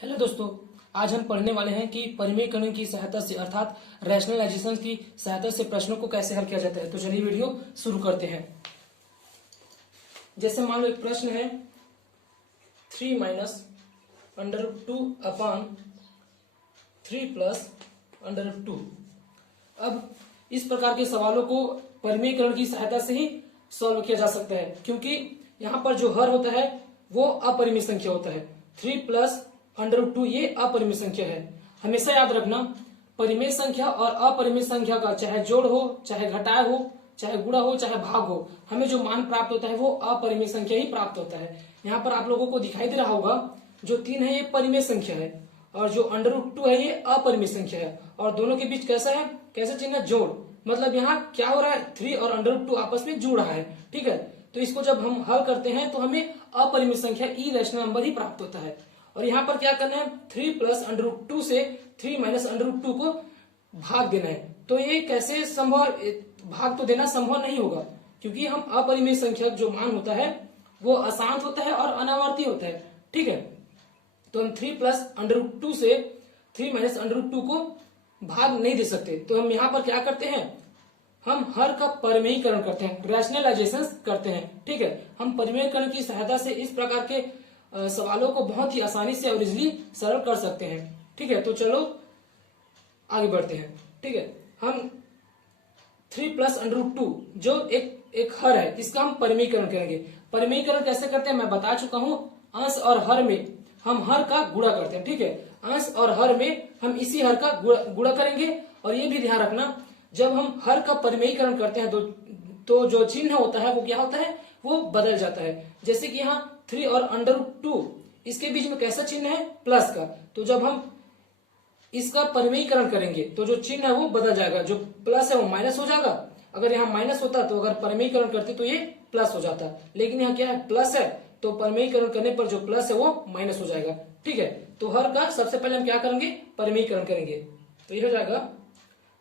Hello दोस्तों, आज हम पढ़ने वाले हैं कि परिमेयकरण की सहायता से अर्थात रैशनलाइजेशन की सहायता से प्रश्नों को कैसे हल किया जाता है। तो चलिए वीडियो शुरू करते हैं। जैसे मान लो एक प्रश्न है 3 माइनस √2 अपान 3 प्लस √2। अब इस प्रकार के सवालों को परिमेयकरण की सहायता से ही सॉल्व किया जा सकता है, क्योंकि यहाँ पर जो हर होता है वो अपरिमेय संख्या होता है। 3 प्लस √2 ये अपरिमेय संख्या है। हमेशा याद रखना, परिमेय संख्या और अपरिमेय संख्या का चाहे जोड़ हो, चाहे घटाए हो, चाहे गुणा हो, चाहे भाग हो, हमें जो मान प्राप्त होता है वो अपरिमेय संख्या ही प्राप्त होता है। यहाँ पर आप लोगों को दिखाई दे रहा होगा जो 3 है ये परिमेय संख्या है और जो √2 है ये अपरिमेय संख्या है, और दोनों के बीच कैसा है, कैसे चिन्ह है, जोड़। मतलब यहाँ क्या हो रहा है, 3 और √2 आपस में जुड़ रहा है। ठीक है, तो इसको जब हम हल करते हैं तो हमें अपरिमेय संख्या इरेशनल नंबर ही प्राप्त होता है। और यहाँ पर क्या करना है, 3 प्लस √2 से 3 माइनस √2 को भाग देना है। तो ये कैसे संभव, भाग तो देना संभव नहीं होगा, क्योंकि हम अपरिमेय संख्या जो मान होता है वो अशांत होता है और अनावर्ती होता है। ठीक है, तो हम 3 प्लस √2 से 3 माइनस √2 को भाग नहीं दे सकते। तो हम यहाँ पर क्या करते हैं, हम हर का परिमेयीकरण करते हैं, रैशनलाइजेशन करते हैं। ठीक है, हम परिमेयीकरण की सहायता से इस प्रकार के सवालों को बहुत ही आसानी से और इजिली सरल कर सकते हैं। ठीक है, तो चलो आगे बढ़ते हैं। ठीक है, हम 3 प्लस √2 जो एक हर है, इसका हम परिमेयीकरण करेंगे। परिमेयीकरण कैसे करते हैं मैं बता चुका हूं। अंश और हर में हम हर का गुणा करते हैं। ठीक है, अंश और हर में हम इसी हर का गुणा करेंगे। और ये भी ध्यान रखना, जब हम हर का परिमेयीकरण करते हैं तो जो चिन्ह होता है वो क्या होता है, वो बदल जाता है। जैसे कि यहाँ 3 और √2 इसके बीच में कैसा चिन्ह है, प्लस का। तो जब हम इसका परिमेयीकरण करेंगे तो जो चिन्ह है वो बदल जाएगा, जो प्लस है वो माइनस हो जाएगा। अगर यहाँ माइनस होता तो अगर परिमेयीकरण करते तो ये प्लस हो जाता, लेकिन यहाँ क्या है, प्लस है, तो परिमेयीकरण करने पर जो प्लस है वो माइनस हो जाएगा। ठीक है, तो हर का सबसे पहले हम क्या करेंगे, परिमेयीकरण करेंगे। तो ये हो जाएगा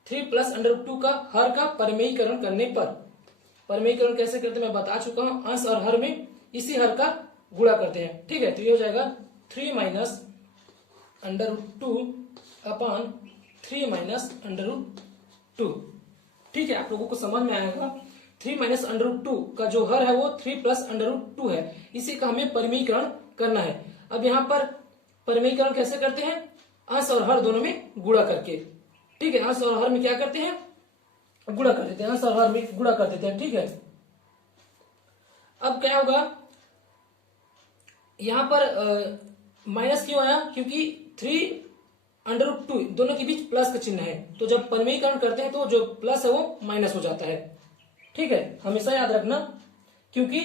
3 प्लस √2 का हर का परिमेयीकरण करने पर। परिमेयीकरण कैसे करते मैं बता चुका हूं, अंश और हर में इसी हर का गुणा करते हैं। ठीक है, तो ये हो जाएगा 3 माइनस √2 अपान 3 माइनस √2। ठीक है, आप लोगों को समझ में आएगा। 3 माइनस √2 का जो हर है वो 3 प्लस √2 है, इसी का हमें परिमेयीकरण करना है। अब यहाँ पर परिमेयीकरण कैसे करते हैं, अंश और हर दोनों में गुणा करके। ठीक है, अंश और हर में क्या करते हैं, गुणा कर देते हैं, अंश और हर में गुणा कर देते हैं। ठीक है, अब क्या होगा, यहां पर माइनस क्यों आया, क्योंकि 3 √2 दोनों के बीच प्लस का चिन्ह है, तो जब परिमेयीकरण करते हैं तो जो प्लस है वो माइनस हो जाता है। ठीक है, हमेशा याद रखना, क्योंकि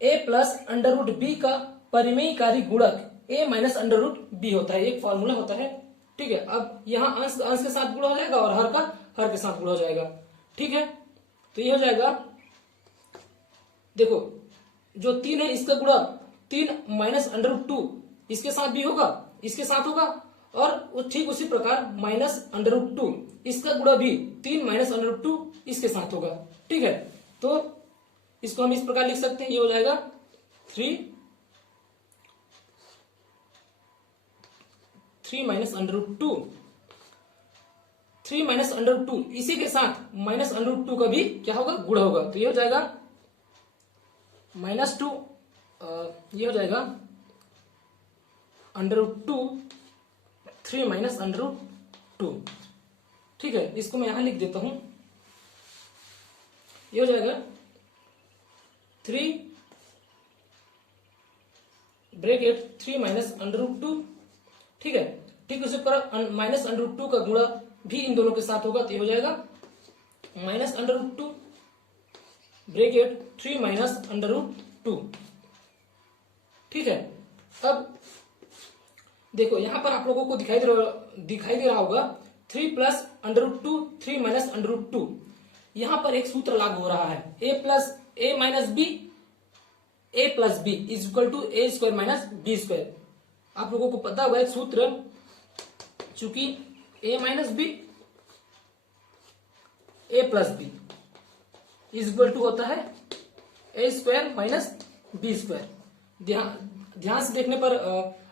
a प्लस √b का परिमेयकारी गुणक a माइनस √b होता है, एक फॉर्मूला होता है। ठीक है, अब यहाँ अंश अंश के साथ गुणा हो जाएगा और हर का हर के साथ गुणा हो जाएगा। ठीक है, तो ये हो जाएगा, देखो जो 3 है इसका गुणा 3 माइनस √2 इसके साथ भी होगा, इसके साथ होगा, और ठीक उसी प्रकार माइनस √2 इसका गुणा भी 3 माइनस √2 इसके साथ होगा। ठीक है, तो इसको हम इस प्रकार लिख सकते हैं, ये हो जाएगा 3 माइनस √2, 3 माइनस √2 इसी के साथ माइनस √2 का भी क्या होगा, गुणा होगा। तो ये हो जाएगा -2, ये हो जाएगा √2 3 माइनस √2। ठीक है, इसको मैं यहां लिख देता हूं, ये हो जाएगा 3 ब्रैकेट 3 माइनस √2। ठीक है, ठीक उसी पर माइनस √2 का गुणा भी इन दोनों के साथ होगा, तो ये हो जाएगा माइनस √2 ब्रैकेट 3 माइनस √2। ठीक है, अब देखो यहां पर आप लोगों को दिखाई दे रहा होगा 3 प्लस √2 3 माइनस √2। यहां पर एक सूत्र लागू हो रहा है, a minus b a plus B is equal to a square minus b square. आप लोगों को पता होगा एक सूत्र, चूंकि a minus b a plus B is equal to होता है a square minus b square. ध्यान से देखने पर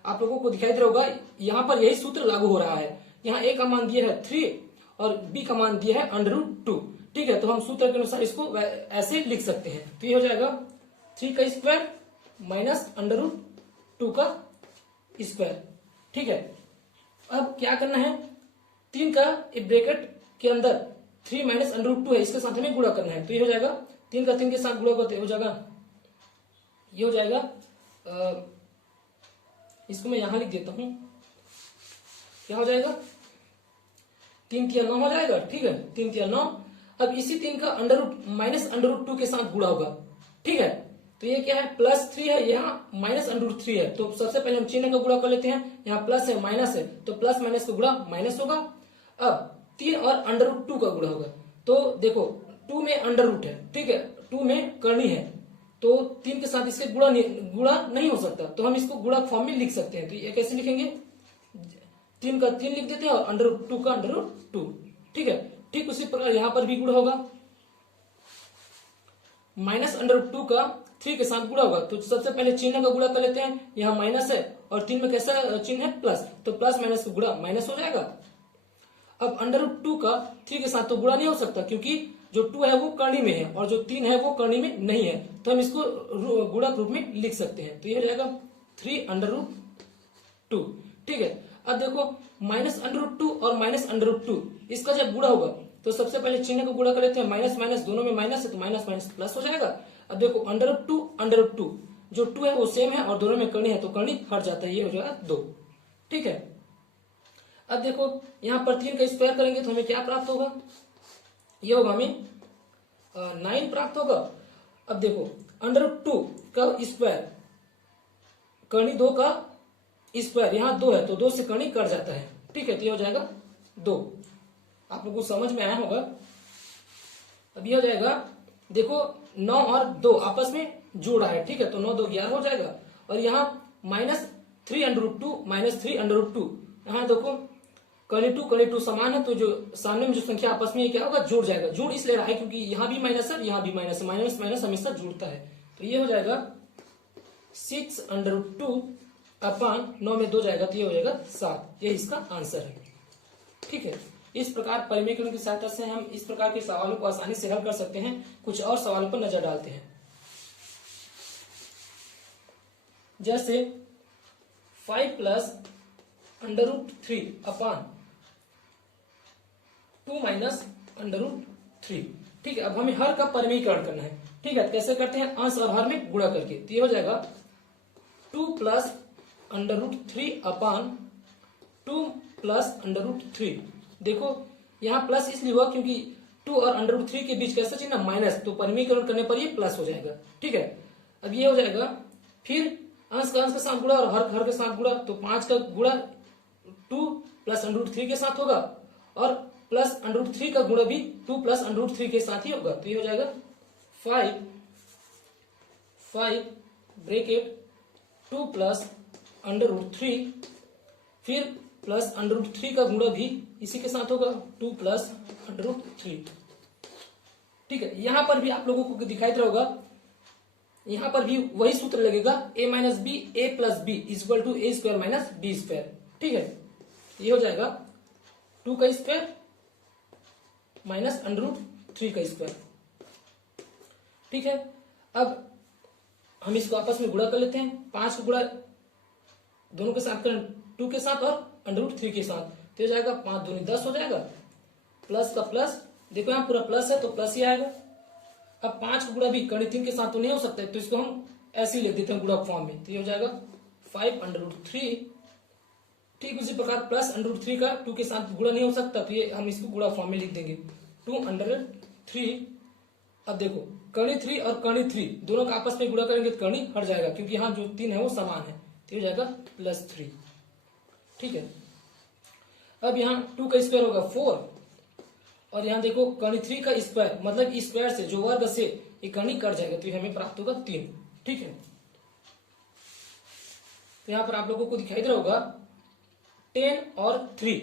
आप लोगों को दिखाई दे रहा होगा, यहाँ पर यही सूत्र लागू हो रहा है। यहाँ ए का मान दिया है 3 और बी का मान दिया है √2। ठीक है, तो हम सूत्र के अनुसार इसको ऐसे लिख सकते हैं। तो ये हो जाएगा 3 का स्क्वायर माइनस √2 का स्क्वायर। ठीक है, अब क्या करना है, 3 का ब्रैकेट के अंदर 3 माइनस √2 है, इसके साथ हमें गुणा करना है। तो ये हो जाएगा 3 का 3 के साथ गुणा करते हो जाएगा, ये हो जाएगा इसको मैं यहां लिख देता हूं, क्या हो जाएगा 3 तिया 9 हो जाएगा। ठीक है, 3 तिया 9। अब इसी 3 का माइनस √2 के साथ गुणा होगा। ठीक है, तो ये क्या है, +3 है, यहाँ माइनस √3 है। तो सबसे पहले हम चिन्ह का गुणा कर लेते हैं। यहाँ प्लस है माइनस है, तो प्लस माइनस का गुणा माइनस होगा। अब 3 और √2 का गुणा होगा। तो देखो 2 में अंडर है, ठीक है, 2 में करनी है, तो 3 के साथ इसके गुणा नहीं हो सकता, तो हम इसको गुणा फॉर्म में लिख सकते हैं। तो ये कैसे लिखेंगे, 3 का 3 लिख देते हैं और √2 का √2। ठीक है, ठीक उसी प्रकार यहाँ पर भी गुणा होगा, माइनस √2 का 3 के साथ गुणा होगा। तो सबसे पहले चिन्ह का गुणा कर लेते हैं। यहाँ माइनस है और 3 में कैसा चिन्ह है, प्लस, तो प्लस माइनस का गुणा माइनस हो जाएगा। अब √2 का 3 के साथ तो गुणा नहीं हो सकता, क्योंकि जो 2 है वो करनी में है और जो 3 है वो करनी में नहीं है, तो हम इसको गुणक रूप में लिख सकते हैं। तो ये हो जाएगा 3√2। ठीक है, अब देखो माइनस √2 और माइनस √2 इसका जब गुणा होगा तो सबसे पहले चिन्ह को गुणा कर लेते हैं। माइनस माइनस दोनों में माइनस है, तो माइनस माइनस प्लस हो जाएगा। अब देखो √2 जो 2 है वो सेम है और दोनों में करनी है, तो करनी हट जाता है, ये हो जाएगा 2। ठीक है, अब देखो यहाँ पर 3 का स्क्वायर करेंगे तो हमें क्या प्राप्त होगा, ये होगा हमें 9 प्राप्त होगा। अब देखो √2 का स्क्वायर, करनी 2 का स्क्वायर, यहाँ 2 है तो 2 से करनी कट जाता है। ठीक है, तो ये हो जाएगा 2। आप लोगों को समझ में आया होगा। अब ये हो जाएगा, देखो 9 और 2 आपस में जोड़ा है। ठीक है, तो 9 2 11 हो जाएगा। और यहाँ -3√2 -3√2, यहाँ देखो करनी 2 समान है, तो जो सामने में जो संख्या आपस में ये क्या होगा, जुड़ जाएगा। जुड़ इसलिए रहा है क्योंकि यहाँ भी माइनस है, यहाँ भी माइनस है, माइनस माइनस हमेशा जुड़ता है। तो ये हो जाएगा 6√2 अपॉन 9 में 2 जाएगा, तो ये हो जाएगा 7। ये इसका आंसर है। ठीक है, इस प्रकार परिमीकरण की सहायता से हम इस प्रकार के सवालों को आसानी से हल कर सकते हैं। कुछ और सवालों पर नजर डालते हैं, जैसे 5 + √3 अपॉन 2 माइनस √3। ठीक है, अब हमें हर का परिमीकरण करना है। ठीक है, कैसे करते हैं, अंश और हर में गुणा करके। तो ये हो जाएगा 2 + √3 अपॉन 2 + √3। देखो यहाँ प्लस इसलिए हुआ क्योंकि 2 और √3 के बीच कैसा चिन्ह, माइनस, तो परिमीकरण करने पर ये प्लस हो जाएगा। ठीक है, अब ये हो जाएगा, फिर अंश का अंश के साथ गुणा और हर के साथ गुणा, तो 5 का गुणा 2 + √3 के साथ होगा और प्लस √3 का गुणा भी 2 + √3 के साथ ही होगा। तो ये हो जाएगा 5 ब्रैकेट 2 + √3, फिर प्लस √3 का गुणा भी इसी के साथ होगा, 2 + √3। ठीक है, यहां पर भी आप लोगों को दिखाई दे रहा होगा, यहां पर भी वही सूत्र लगेगा, a - b a + b = a² - b²। ठीक है, ये हो जाएगा 2 का स्क्वायर माइनस √3 का स्क्वायर। ठीक है, अब हम इसको आपस में गुणा कर लेते हैं। 5 का गुणा दोनों के साथ करें, 2 के साथ और √3 के साथ, तो हो जाएगा 5 दूनी 10 हो जाएगा। प्लस का प्लस, देखो यहाँ पूरा प्लस है तो प्लस ही आएगा। अब 5 का गुणा भी करनी 3 के साथ तो नहीं हो सकता है, तो इसको हम ऐसे ही लिख देते हैं गुणा फॉर्म में। तो ये हो जाएगा 5√3। ठीक उसी प्रकार प्लस √3 का 2 के साथ गुणा नहीं हो सकता, तो ये हम इसको गुणा फॉर्म में लिख देंगे, 2√3। अब देखो करनी 3 और करनी 3 दोनों का आपस में गुणा करेंगे तो करनी हट जाएगा, क्योंकि यहाँ जो 3 है वो समान है, तो हो जाएगा +3। ठीक है, अब यहाँ 2 का स्क्वायर होगा 4 और यहाँ देखो करनी 3 का स्क्वायर, मतलब स्क्वायर से जो वर्ग से ये करनी कट जाएगा, तो हमें प्राप्त होगा 3। ठीक है, तो यहाँ पर आप लोगों को दिखाई दे रहा होगा 10 और 3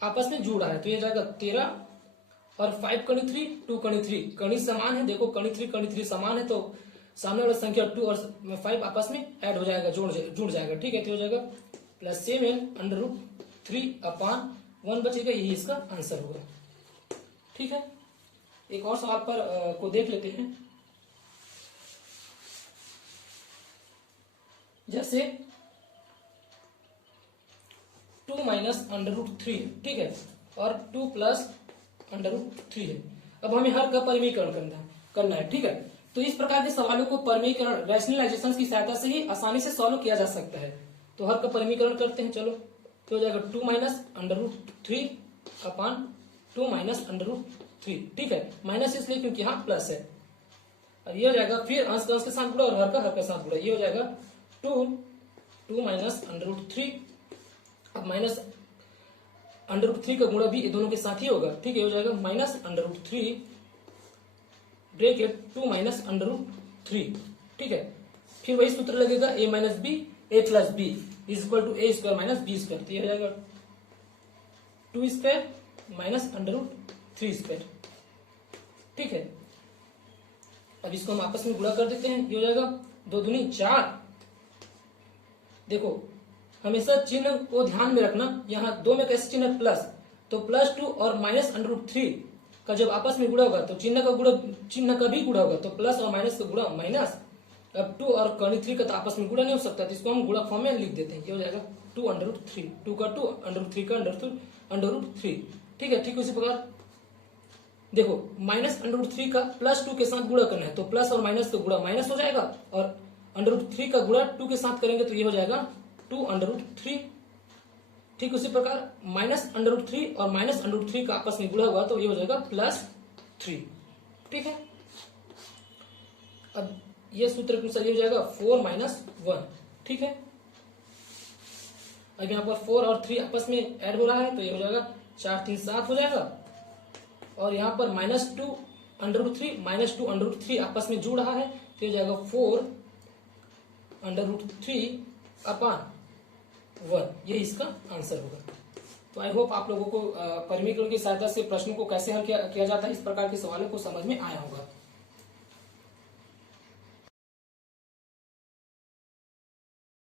आपस में जुड़ा है, तो ये जाएगा 13 और 5 करनी 3 2 करनी 3 करनी समान है। देखो करनी 3 समान है, तो सामने वाला संख्या 2 और 5 आपस में ऐड हो जाएगा, जुड़ जाएगा। ठीक है, तो हो जाएगा प्लस 7√3/1 बचेगा, यही इसका आंसर होगा। ठीक है, एक और सवाल पर को देख लेते हैं। जैसे 2 माइनस √3, ठीक है, और 2 प्लस √3 है। अब हमें हर का परिमीकरण करना है। ठीक है, तो इस प्रकार के सवालों को परिमीकरण रैशनलाइजेशन की सहायता से ही आसानी से सॉल्व किया जा सकता है। तो हर का परिमीकरण करते हैं, चलो। तो हो जाएगा 2 माइनस √3/2 माइनस √3। ठीक है, माइनस इसलिए क्योंकि यहाँ प्लस है। अब ये हो जाएगा, फिर अंश का अंश के साथ गुणा और हर का साथ गुणा, ये हो जाएगा 2 माइनस √3। अब माइनस √3 का गुणा भी ये दोनों के साथ ही होगा। ठीक है, हो जाएगा माइनस √3 ब्रैकेट 2 माइनस √3। ठीक है, फिर वही सूत्र लगेगा a minus B a plus B is equal to a² minus B square. तो ये हो जाएगा 2² माइनस √3²। ठीक है, अब इसको हम आपस में गुणा कर देते हैं, ये हो जाएगा 2 दूनी 4। देखो हमेशा चिन्ह को ध्यान में रखना, यहाँ 2 में कैसे चिन्ह प्लस, तो +2 और माइनस √3 का जब आपस में गुणा होगा तो चिन्ह का भी गुणा होगा, तो प्लस और माइनस का गुणा माइनस। अब 2 और कर्ण 3 का तो आपस में गुणा नहीं हो सकता, तो इसको हम गुणा फॉर्म में लिख देते हैं। ये हो जाएगा 2√3, 2 का 2, √3 का √3। ठीक है, ठीक उसी प्रकार देखो माइनस √3 का +2 के साथ गुणा करना है, तो प्लस और माइनस का गुणा माइनस हो जाएगा, और √3 का गुणा 2 के साथ करेंगे तो ये हो जाएगा 2√3। ठीक उसी प्रकार माइनस √3 और माइनस √3 का आपस में गुणा हुआ तो ये हो जाएगा +3। ठीक है, अब ये सूत्र के अनुसार ये हो जाएगा 4 माइनस 1। ठीक है, अब यहाँ पर 4 और 3 आपस में ऐड हो रहा है, तो ये हो जाएगा 4 3 7 हो जाएगा, और यहाँ पर -2√3 -2√3 आपस में जुड़ रहा है, तो ये हो जाएगा 4√3/1, यही इसका आंसर होगा। तो आई होप आप लोगों को परिमीकरण की सहायता से प्रश्नों को कैसे हल किया जाता है, इस प्रकार के सवालों को समझ में आया होगा।